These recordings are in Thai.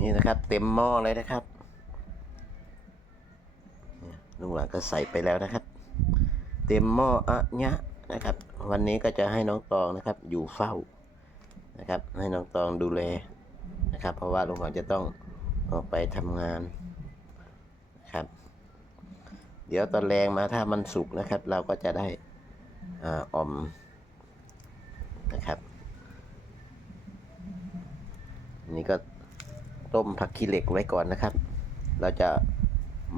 นี่นะครับ เต็มหม้อเลยนะครับลุงหวานก็ใส่ไปแล้วนะครับ เต็มหม้ออะเนี้ยนะครับ วันนี้ก็จะให้น้องตองนะครับ อยู่เฝ้านะครับ ให้น้องตองดูแลนะครับ เพราะว่าลุงหวานจะต้องออกไปทำงานนะครับ เดี๋ยวตอนแรงมาถ้ามันสุกนะครับ เราก็จะได้อาออมนะครับนี่ก็ ต้มผักขี้เหล็กไว้ก่อนนะครับ เราจะ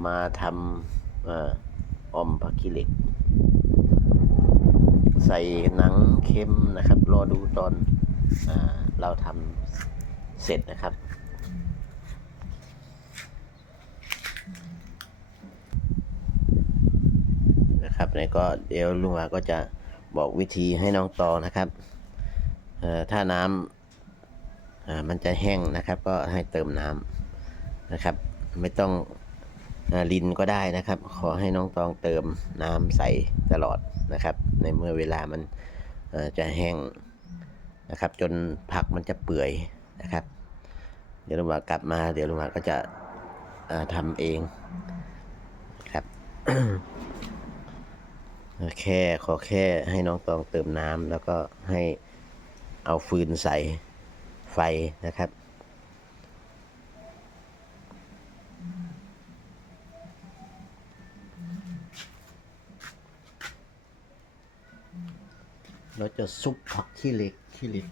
มาทำอาอมผักขี้เหล็ก ใส่หนังเค็มนะครับ รอดูตอนอเราทำเสร็จนะครับ นะครับแล้วก็เดี๋ยวลุงหวาก็จะบอกวิธีให้น้องตอนะครับถ้าน้ำ มันจะแห้งนะครับก็ให้เติมน้ำนะครับ ไม่ต้องอลินก็ได้นะครับ ขอให้น้องตองเติมน้ำใส่ตลอดนะครับ ในเมื่อเวลามันจะแห้งนะครับ จนผักมันจะเปื่อยนะครับ เดี๋ยวลุงหวากลับมา เดี๋ยวลุงหวาก็จะอ่าทำเองครับแค่ขอแค่ให้น้องตองเติมน้ำแล้วก็ให้เอาฟืนใส่ ไฟนะครับเราจะซุปผักขี้เหล็กขี้เหล็ก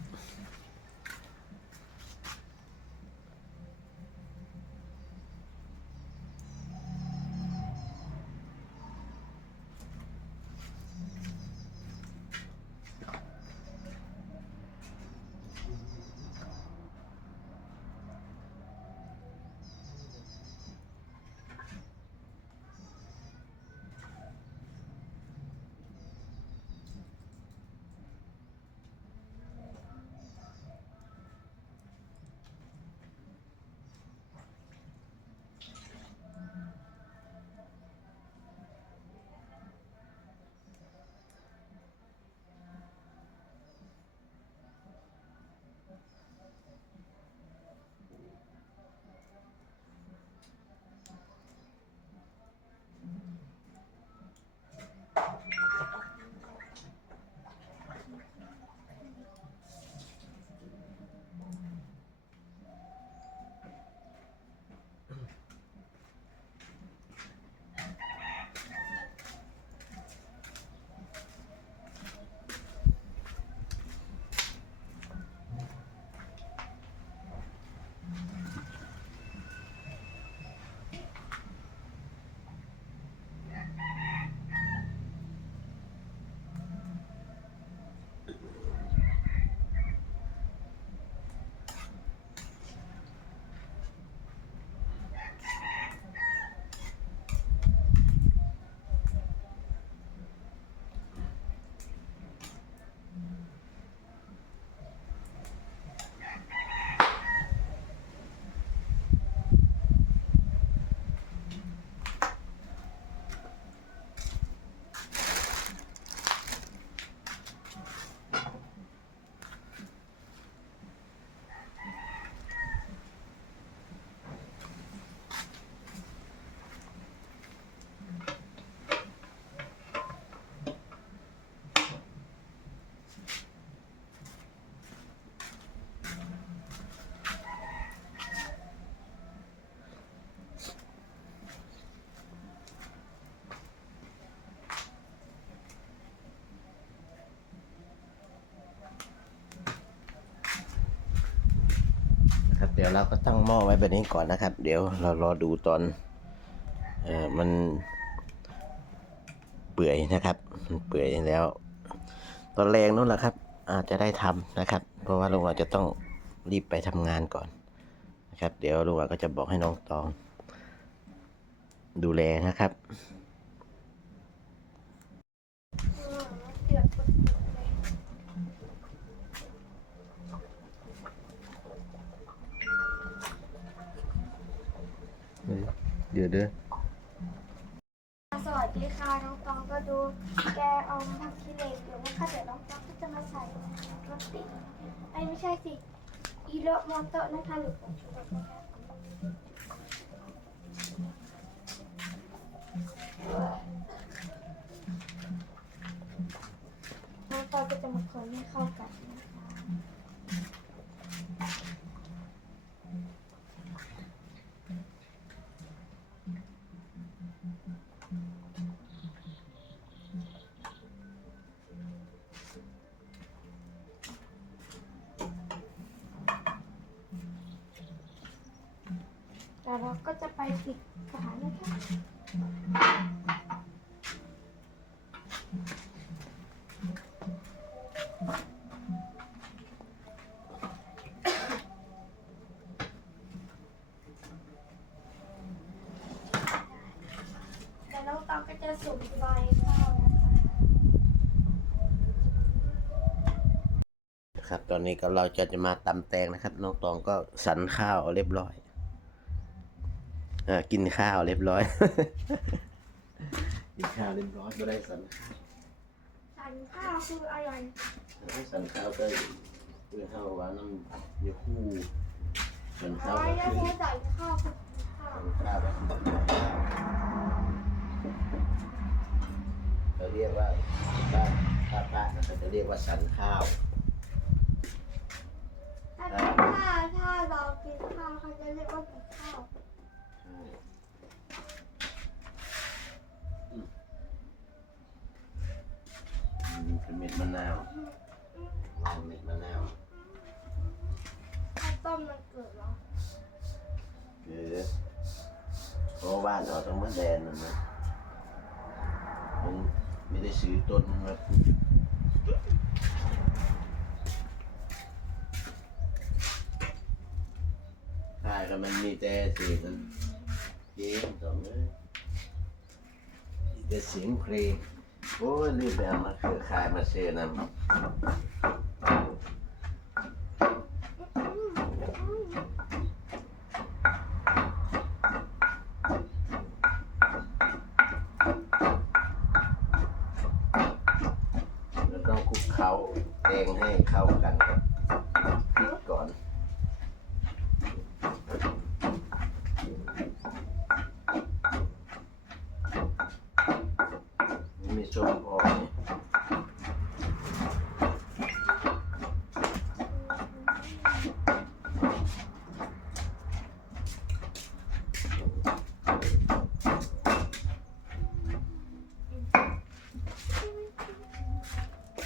ครับเดี๋ยวเราก็ตั้งหม้อไว้แบบนี้ก่อนนะครับ เดี๋ยวเรารอดูตอนเออมันเปื่อยนะครับมันเปื่อยแล้ว ตอนแรงนู้นแหละครับ อาจจะได้ทำนะครับ เพราะว่าลุงหวาจะต้อง รีบไปทำงานก่อนนะครับ เดี๋ยวลุงหวาก็จะบอกให้น้องตอง ดูแลนะครับเดี๋ยวเด้อสวัสดีค่ะน้องตองก็ดูแกเอาผักขี้เหล็กอยู่นะคะเดี๋ยวน้องตองก็จะมาใส่รสติไอ้ไม่ใช่สิ อีโรโมโตะนะคะหรือผงชูรสนะคะน้องตก็จะมาคนให้เข้ากัน ปปิดฝานะคะแต่น้องตองก็จะสุ่มไฟเข้านะคะครับ ตอนนี้ก็เราจะจะมาตำแตงนะครับ น้องตองก็สันข้าวเรียบร้อย อ่ากินข้าวเรียบร้อย กินข้าวเรียบร้อยก็ได้สันข้าวสันข้าวคืออะไรสันข้าวก็คือข้าวหวานน้ำยาคูสันอ๋ข้าอวก็แล้วคือเธอใส่ข้าวคือข้าวสันข้าวก็เรียกว่าบ้านป้าป้านะครับจะเรียกว่าสันข้าวถ้าถ้าถ้าเรากินข้าวเขาจะเรียกว่ากินข้าว เป็นเม็ดมะนาวลองเม็ดมะนาวข้าวต้มมันเกิดเหรอคือเพราะบ้านเราต้องมาแดนมันนะมันไม่ได้ซื้อต้นมาใช่ก็มันมีแต่สียง เกมสองเลยมีแต่เสียงเพลงโอ้ยรีบไปเอามาคือขายมาเซนำ เราต้องคลุกเคล้าเองให้เข้ากันกับพริกก่อน มีส้มพอไหม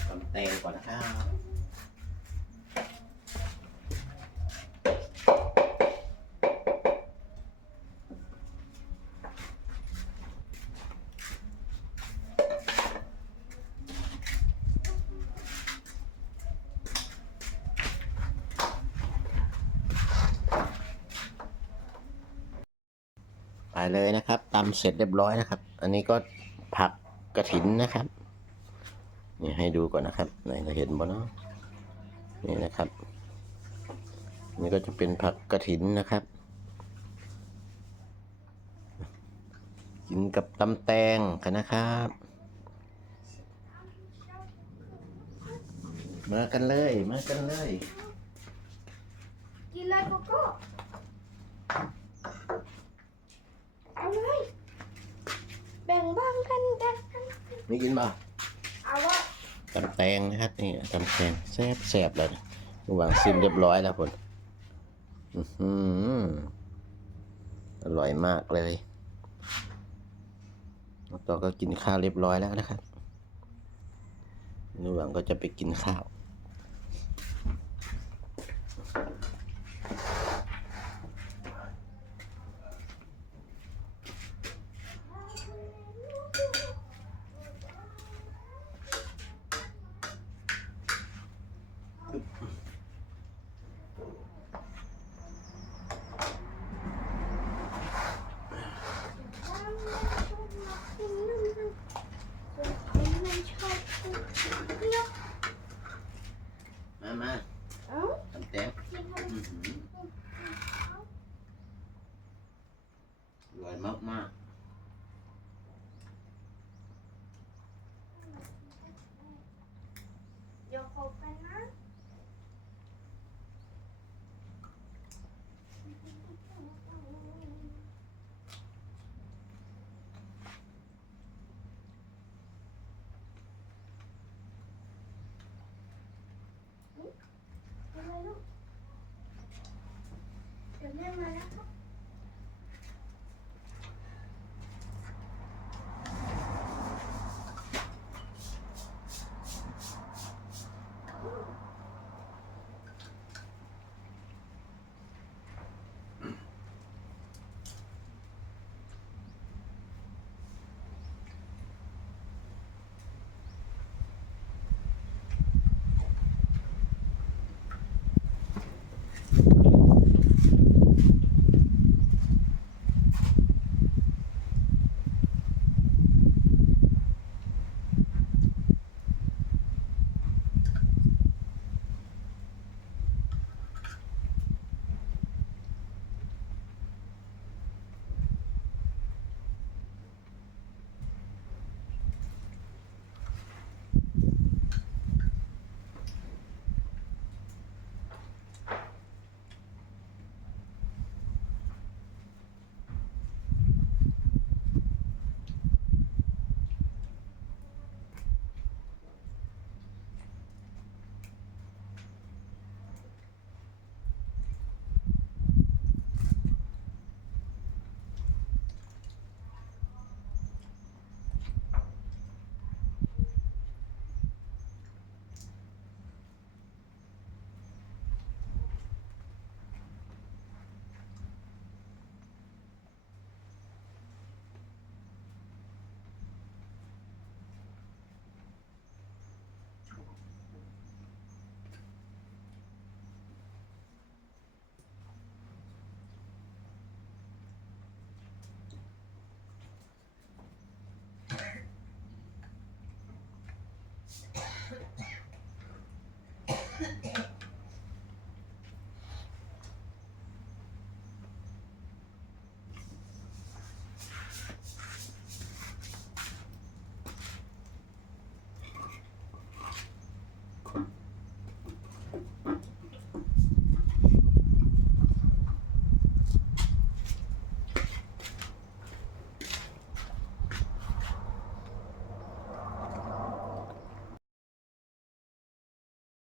ตำแตงก่อนนะครับ ไป เลยนะครับตำเสร็จเรียบร้อยนะครับ อันนี้ก็ผักกระถินนะครับ นี่ให้ดูก่อนนะครับไหนจะเห็นบ่เนาะนี่นะครับ นี่ก็จะเป็นผักกระถินนะครับกินกับตำแตงกันนะครับ มากันเลย มากันเลย กินเลยโกโก้เอาเลยแบ่งบ้างกั นแบ่งกันไม่กินบ่ะตำแตงนะครับนี่ตำแตงแซ่บแซ่บเลยระหว่างซิมเรียบร้อยแล้วผลอือหืออร่อยมากเลยแล้วต่อก็กินข้าวเรียบร้อยแล้วนะครับระหว่างก็จะไปกินข้าว มามา เอ้า ตำแตงอื้อหืออร่อยมากมาก เดี๋ย Yeah.